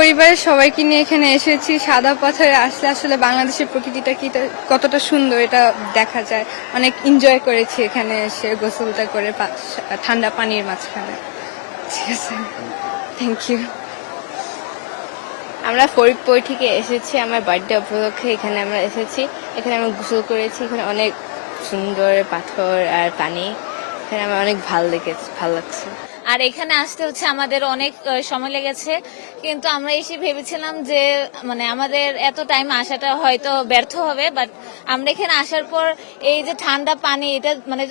পরিবারের সবাইকে নিয়ে এখানে এসেছি। সাদা পাথরে আসলে আসলে বাংলাদেশের প্রকৃতিটা কতটা সুন্দর এটা দেখা যায়। অনেক এনজয় করেছি এখানে এসে গোসলটা করে ঠান্ডা পানির মাঝখানে। ঠিক আছে, থ্যাংক ইউ। আমরা ফরিদপুর থেকে এসেছি আমার বার্থডে উপলক্ষে। এখানে আমরা এসেছি, এখানে আমরা গোসল করেছি। এখানে অনেক সুন্দর পাথর আর পানি, এখানে আমার অনেক ভালো লাগছে। আর এখানে আসতে হচ্ছে আমাদের অনেক সময় লেগেছে, কিন্তু আমরা এসে ভেবেছিলাম যে মানে আমাদের এত টাইম আসাটা হয়তো ব্যর্থ হবে, বাট আমরা এখানে আসার পর এই যে ঠান্ডা পানি, এটা মানে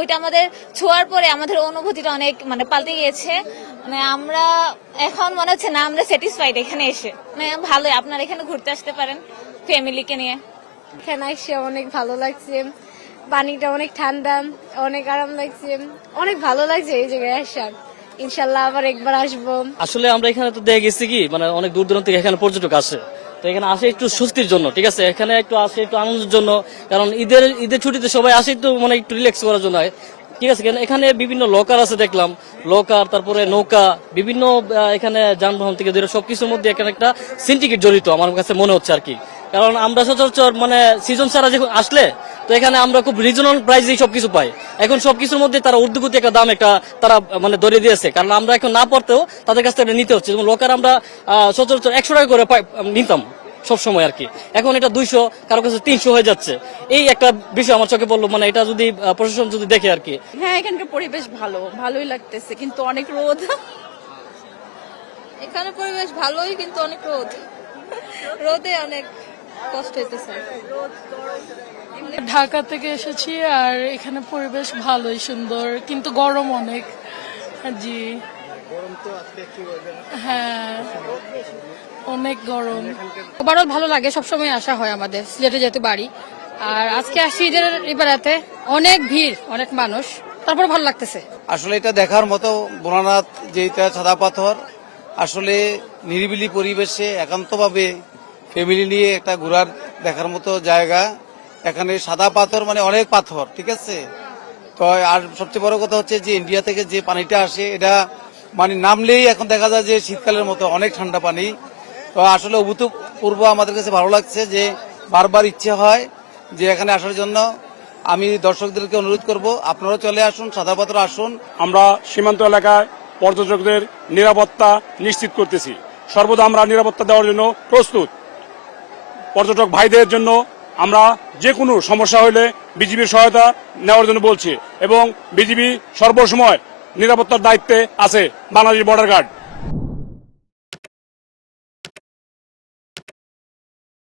ওইটা আমাদের ছোঁয়ার পরে আমাদের অনুভূতিটা অনেক মানে পাল্টে গিয়েছে। মানে আমরা এখন মনে হচ্ছে না আমরা স্যাটিসফাইড এখানে এসে। মানে ভালোই, আপনারা এখানে ঘুরতে আসতে পারেন ফ্যামিলিকে নিয়ে। এখানে এসে অনেক ভালো লাগছে, পানিটা অনেক ঠান্ডা, অনেক আরাম লাগছে, অনেক ভালো লাগছে এই জায়গায় আসার। ইনশাল্লাহ আবার একবার আসবো। আসলে আমরা এখানে তো দেখে গেছি কি মানে অনেক দূর দূরান্ত থেকে এখানে পর্যটক আসে, তো এখানে আসে একটু স্বস্তির জন্য, ঠিক আছে, এখানে একটু আসে একটু আনন্দের জন্য, কারণ ঈদের ছুটিতে সবাই আসে একটু মানে একটু রিল্যাক্স করার জন্য, ঠিক আছে। এখানে বিভিন্ন লকার আছে দেখলাম, লকার, তারপরে নৌকা, বিভিন্ন এখানে যানবাহন থেকে ধরে সবকিছুর মধ্যে এখানে একটা সিন্ডিকেট জড়িত আমার কাছে মনে হচ্ছে আর কি। কারণ আমরা সচরাচর মানে সিজন ছাড়া যখন আসলে তো এখানে আমরা খুব রিজনাল প্রাইসেই সবকিছু পাই। এখন সবকিছুর মধ্যে তারা ঊর্ধ্বগতি একটা দাম একটা তারা মানে ধরে দিয়েছে, কারণ আমরা এখন না পড়তেও তাদের কাছ থেকে নিতে হচ্ছে। যেমন লকার আমরা সচরাচর 100 টাকা করে নিতাম সবসময় আর কি, এখন এটা 200, কারো কাছে 300 হয়ে যাচ্ছে। এই একটা বিষয় আমার চোখে পড়লো, মানে এটা যদি প্রশাসন যদি দেখে আর কি। হ্যাঁ, এখানকার পরিবেশ ভালোই লাগতেছে, কিন্তু অনেক রোদ। এখানে পরিবেশ ভালোই, কিন্তু অনেক রোদে অনেক কষ্ট হইতেছে। ঢাকা থেকে এসেছি আর এখানে পরিবেশ ভালোই সুন্দর, কিন্তু গরম অনেক। জি হ্যাঁ, অনেক গরম। ওভারঅল ভালো লাগে, সবসময় আসা হয় আমাদের সিলেটে যেতে বাড়ি। আর আজকে আসছি ঈদের বেড়াতে, অনেক ভিড়, অনেক মানুষ, তারপর ভালো লাগতেছে। আসলে এটা দেখার মতো ভোলানাথ, যেটা সাদা পাথর, আসলে নিরিবিলি পরিবেশে একান্তভাবে ফ্যামিলি নিয়ে একটা ঘোরার দেখার মতো জায়গা। এখানে সাদা পাথর মানে অনেক পাথর, ঠিক আছে। তো আর সবচেয়ে বড় কথা হচ্ছে যে ইন্ডিয়া থেকে যে পানিটা আসে, এটা মানে নামলেই এখন দেখা যায় যে শীতকালের মতো অনেক ঠান্ডা পানি। তো আসলে অভূতপূর্ব আমাদের কাছে ভালো লাগছে, যে বারবার ইচ্ছে হয় যে এখানে আসার জন্য। আমি দর্শকদেরকে অনুরোধ করব, আপনারাও চলে আসুন, সাদা পাথর আসুন। আমরা সীমান্ত এলাকায় পর্যটকদের নিরাপত্তা নিশ্চিত করতেছি, সর্বদা আমরা নিরাপত্তা দেওয়ার জন্য প্রস্তুত। পর্যটক ভাইদের জন্য আমরা যে কোনো সমস্যা হলে বিজিবির সহায়তা নেওয়ার জন্য বলছি, এবং বিজিবি সর্বসময় নিরাপত্তার দায়িত্বে আছে বাংলাদেশ বর্ডার গার্ড।